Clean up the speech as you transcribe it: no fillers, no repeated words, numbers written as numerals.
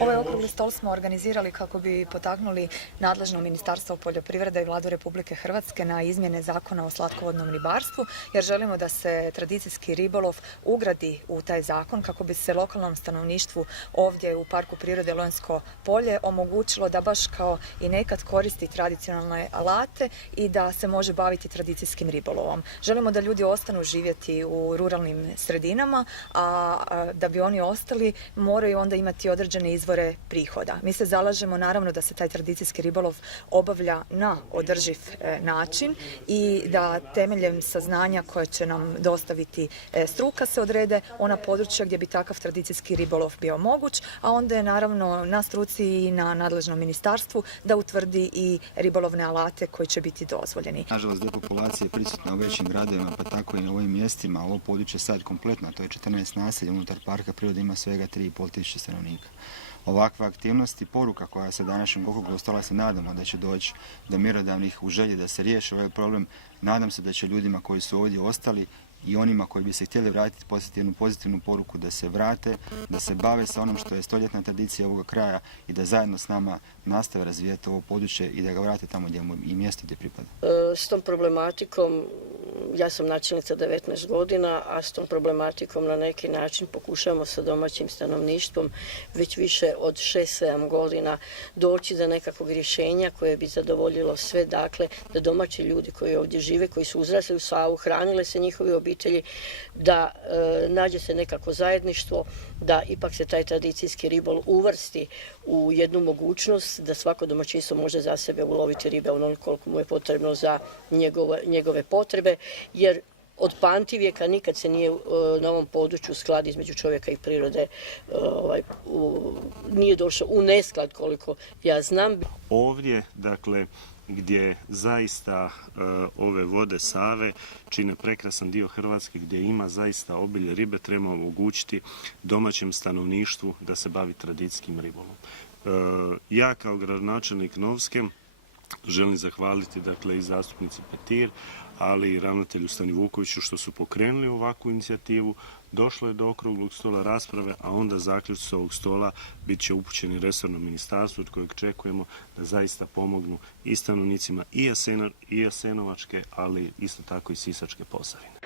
Ovaj okrugli stol smo organizirali kako bi potaknuli nadležno Ministarstvo poljoprivrede i Vladu Republike Hrvatske na izmjene Zakona o slatkovodnom ribarstvu, jer želimo da se tradicijski ribolov ugradi u taj zakon kako bi se lokalnom stanovništvu ovdje u Parku prirode Lonjsko polje omogućilo da baš kao i nekad koristi tradicionalne alate i da se može baviti tradicijskim ribolovom. Želimo da ljudi ostanu živjeti u ruralnim sredinama, a da bi oni ostali moraju onda imati određene izvore prihoda. Mi se zalažemo naravno da se taj tradicijski ribolov obavlja na održiv način i da temeljem saznanja koje će nam dostaviti struka se odrede ona područja gdje bi takav tradicijski ribolov bio moguć, a onda je naravno na struci i na nadležnom ministarstvu da utvrdi i ribolovne alate koji će biti dozvoljeni. Nažalost, depopulacija je prisutna u većim gradovima, pa tako i na ovim mjestima. Ovo područje je sad kompletno, to je 14 naselja unutar parka prirode, ima svega 3.500 stanovnika. Ovakva aktivnost i poruka koja se današnjeg okruglog stola se nadamo da će doći do mjerodavnih u želji da se riješi ovaj problem. Nadam se da će ljudima koji su ovdje ostali i onima koji bi se htjeli vratiti poslati jednu pozitivnu poruku da se vrate, da se bave sa onom što je stoljetna tradicija ovoga kraja i da zajedno s nama nastave razvijati ovo područje i da ga vrate tamo gdje mu i mjesto gdje pripada. S tom problematikom, ja sam načelnica 19 godina, a s tom problematikom na neki način pokušavamo sa domaćim stanovništvom već više od 6-7 godina doći do nekakvog rješenja koje bi zadovoljilo sve, dakle da domaći ljudi koji ovdje žive, koji su uzrasli u Savu, hranile se njihovi obitelji, da nađe se nekako zajedništvo, da ipak se taj tradicijski ribolov uvrsti u jednu mogućnost da svako domaćinstvo može za sebe uloviti ribe onoliko koliko mu je potrebno za njegove potrebe, jer od pamtivijeka nikad se nije na ovom području sklad između čovjeka i prirode nije došao u nesklad koliko ja znam. Ovdje, dakle, gdje zaista ove vode Save čine prekrasan dio Hrvatske, gdje ima zaista obilje ribe, treba omogućiti domaćem stanovništvu da se bavi tradicijskim ribolovom. Ja kao gradonačelnik Novske želim zahvaliti dakle i zastupnici Petir, ali i ravnatelju Stani Vukoviću što su pokrenuli ovakvu inicijativu. Došlo je do okruglog stola rasprave, a onda zaključci ovog stola bit će upućeni resornom ministarstvu od kojeg čekujemo da zaista pomognu i stanovnicima i Jasenovačke, ali isto tako i Sisačke Posavine.